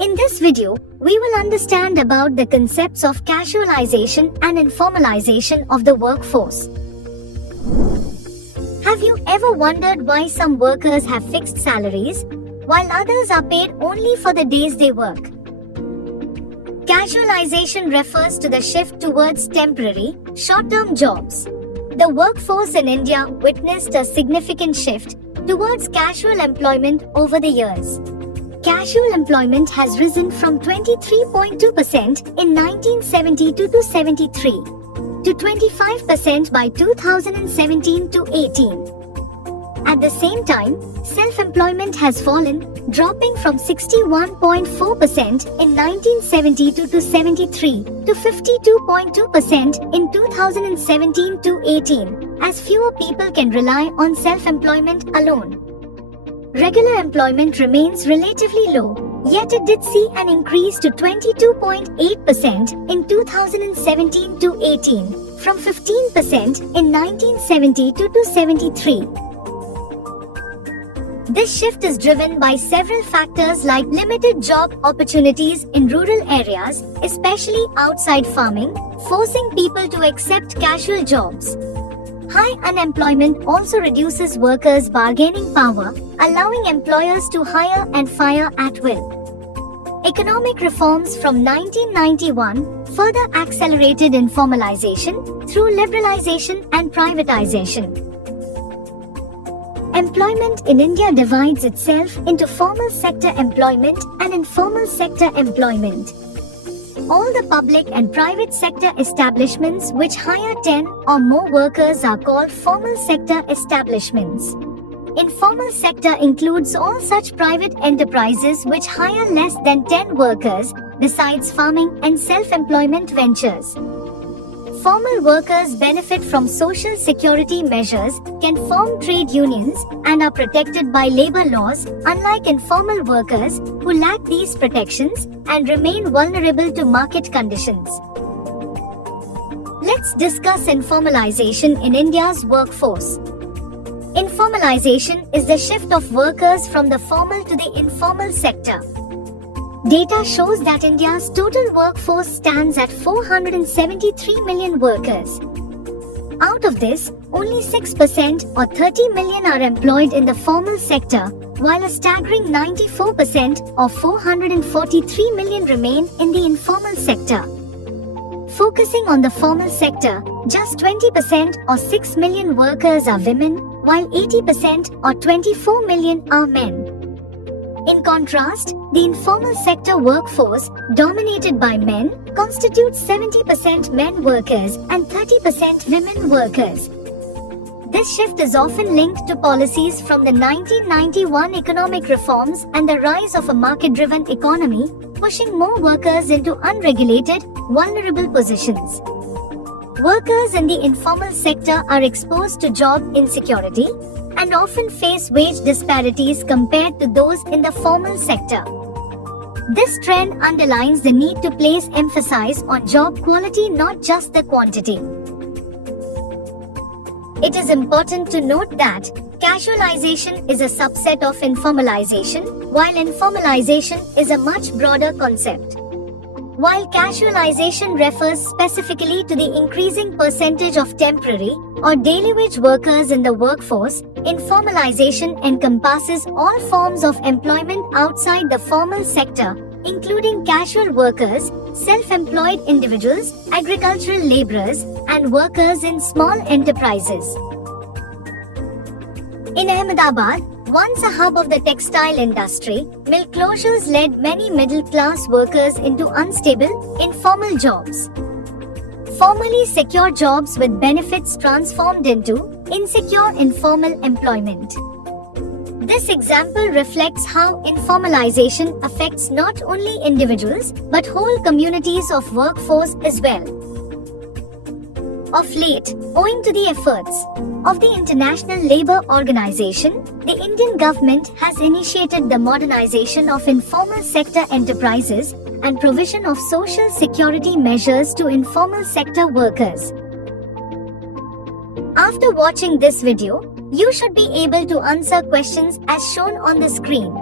In this video, we will understand about the concepts of casualization and informalization of the workforce. Have you ever wondered why some workers have fixed salaries, while others are paid only for the days they work? Casualization refers to the shift towards temporary, short-term jobs. The workforce in India witnessed a significant shift towards casual employment over the years. Casual employment has risen from 23.2% in 1972 to 73 to 25% by 2017 to 18. At the same time, self-employment has fallen, dropping from 61.4% in 1972 to 73 to 52.2% in 2017 to 18, as fewer people can rely on self-employment alone. Regular employment remains relatively low, yet it did see an increase to 22.8% in 2017 to 18, from 15% in 1972 to 73. This shift is driven by several factors like limited job opportunities in rural areas, especially outside farming, forcing people to accept casual jobs. High unemployment also reduces workers' bargaining power, allowing employers to hire and fire at will. Economic reforms from 1991 further accelerated informalization through liberalization and privatization. Employment in India divides itself into formal sector employment and informal sector employment. All the public and private sector establishments which hire 10 or more workers are called formal sector establishments. Informal sector includes all such private enterprises which hire less than 10 workers, besides farming and self-employment ventures. Formal workers benefit from social security measures, can form trade unions, and are protected by labor laws, unlike informal workers who lack these protections and remain vulnerable to market conditions. Let's discuss informalization in India's workforce. Informalization is the shift of workers from the formal to the informal sector. Data shows that India's total workforce stands at 473 million workers. Out of this, only 6% or 30 million are employed in the formal sector, while a staggering 94% or 443 million remain in the informal sector. Focusing on the formal sector, just 20% or 6 million workers are women, while 80% or 24 million are men. In contrast, the informal sector workforce, dominated by men, constitutes 70% men workers and 30% women workers. This shift is often linked to policies from the 1991 economic reforms and the rise of a market-driven economy, pushing more workers into unregulated, vulnerable positions. Workers in the informal sector are exposed to job insecurity and often face wage disparities compared to those in the formal sector. This trend underlines the need to place emphasis on job quality, not just the quantity. It is important to note that casualization is a subset of informalization, while informalization is a much broader concept. While casualization refers specifically to the increasing percentage of temporary or daily wage workers in the workforce, informalization encompasses all forms of employment outside the formal sector, including casual workers, self-employed individuals, agricultural laborers, and workers in small enterprises. In Ahmedabad, once a hub of the textile industry, mill closures led many middle-class workers into unstable, informal jobs. Formally secure jobs with benefits transformed into insecure informal employment. This example reflects how informalization affects not only individuals but whole communities of workforce as well. Of late, owing to the efforts of the International Labour Organization, the Indian government has initiated the modernization of informal sector enterprises and provision of social security measures to informal sector workers. After watching this video, you should be able to answer questions as shown on the screen.